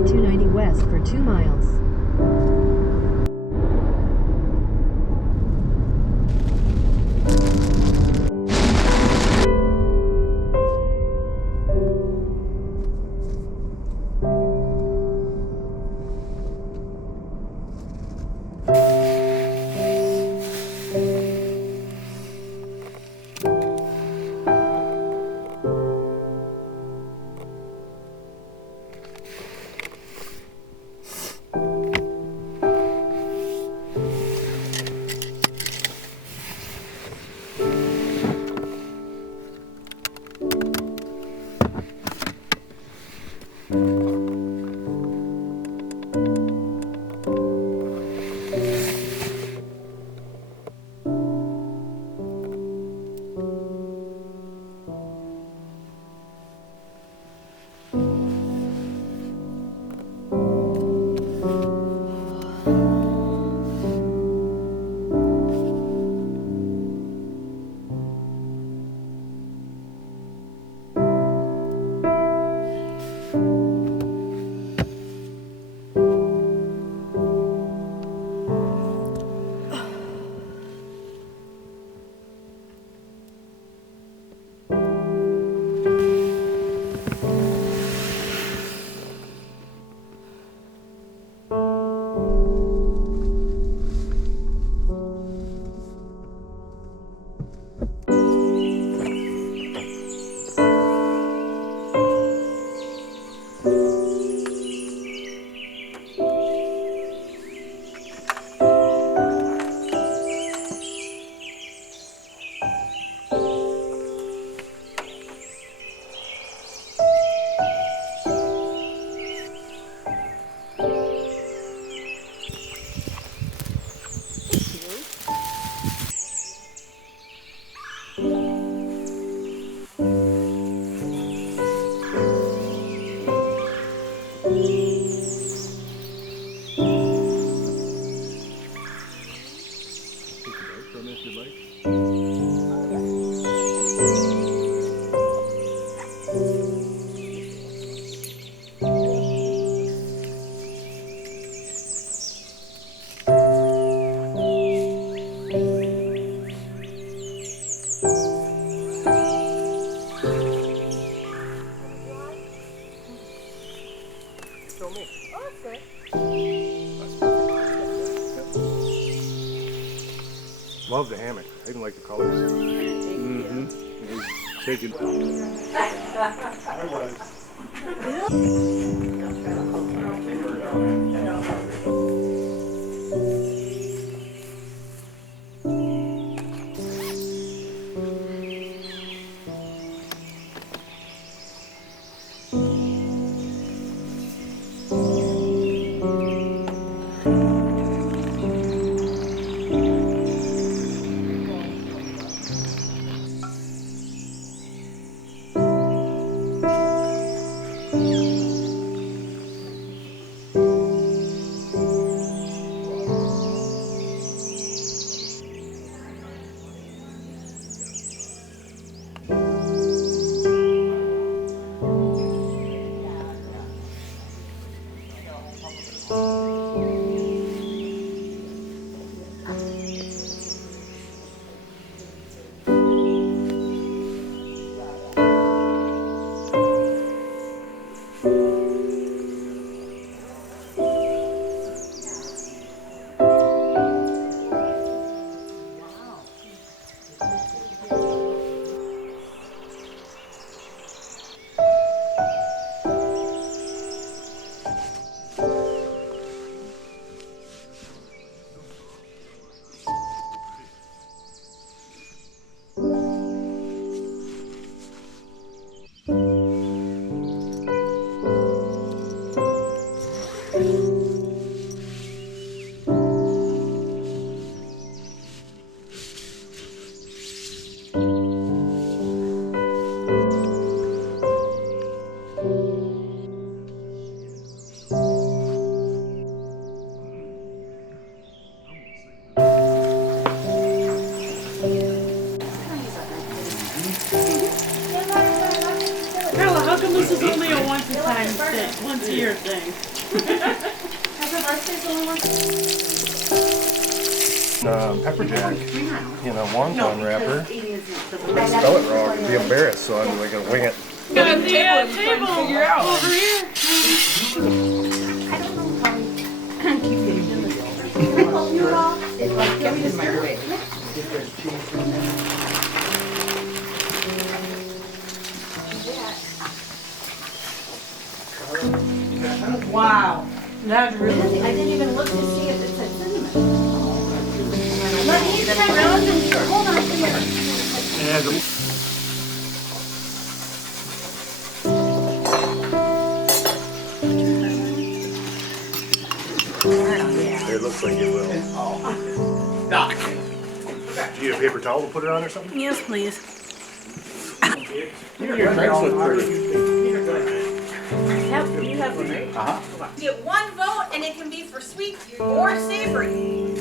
I-290 west for 2 miles. Love the hammock. I even like the colors. Mm-hmm. Shaking. once a time thing, once a year thing. Has her birthday the one? Pepper jack in a wonton wrapper. I spell it wrong and be embarrassed, so I'm like gonna wing it. Got the table over here. I don't know how you keep getting this. Can I help you at all? It's like kept in my way. Wow. That's really. I didn't even look to see if it said cinnamon. Let me turn around and hold on here. It looks like it will. Do you need a paper towel to put it on or something? Yes, please. Your drinks look pretty. You have one, right? You get one vote, and it can be for sweet or savory.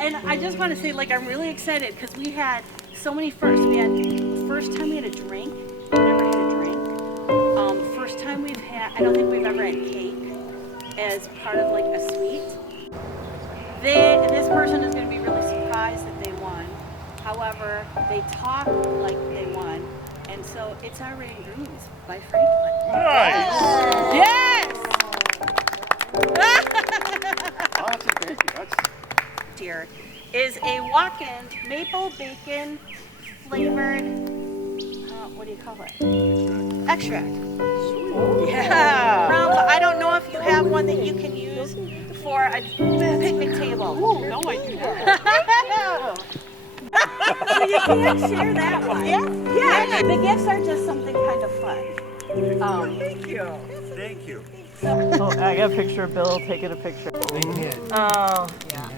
And I just want to say, like, I'm really excited because we had so many firsts. We had the first time we had a drink. We never had a drink. First time we've had, I don't think we've ever had cake as part of like a sweet. This person is going to be really surprised that they won. However, they talk like they won. And so it's already in Greens by Franklin. Nice. Yes! Honestly, thank you. That's Dear, is a walk-in maple bacon flavored, what do you call it? Extract. Yeah. I don't know if you have one that you can use for a picnic table. No, I do not. So you can't share that one. Yeah. The gifts are just something kind of fun. Thank you. Thank you. Oh, I got a picture of Bill taking a picture. Oh, yeah.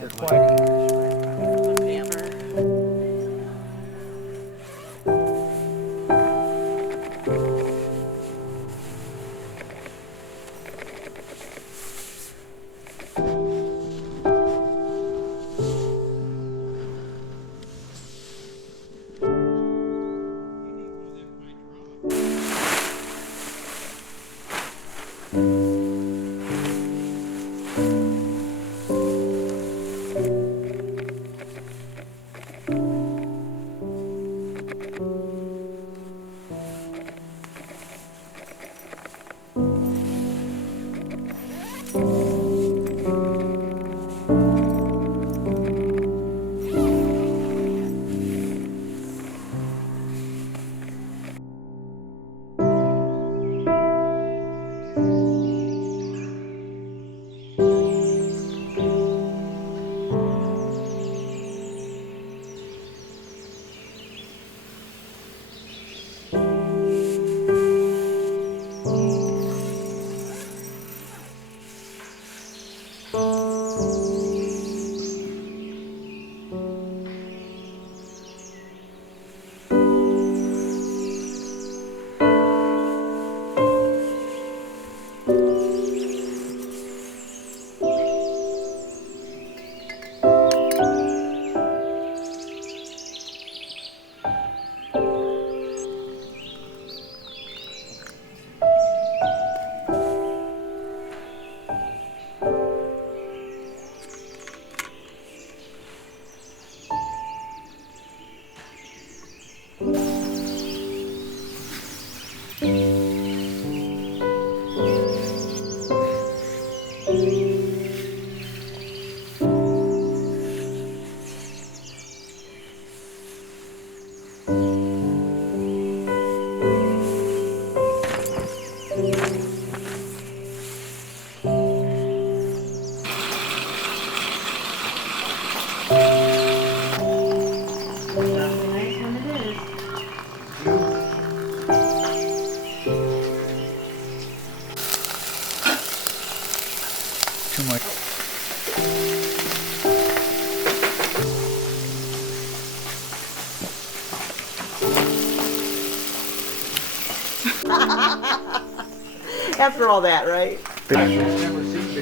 After all that, right? I've never seen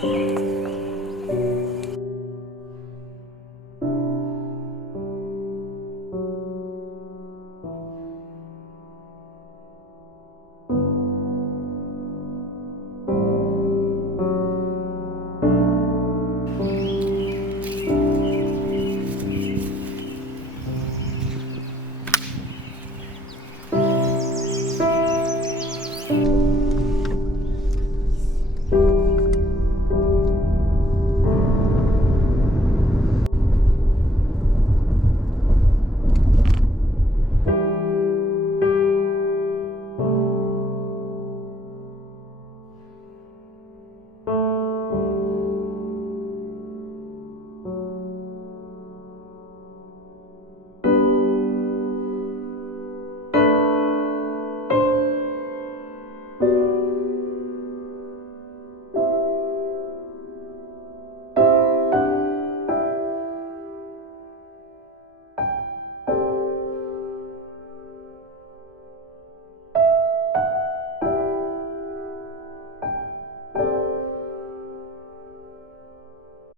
big.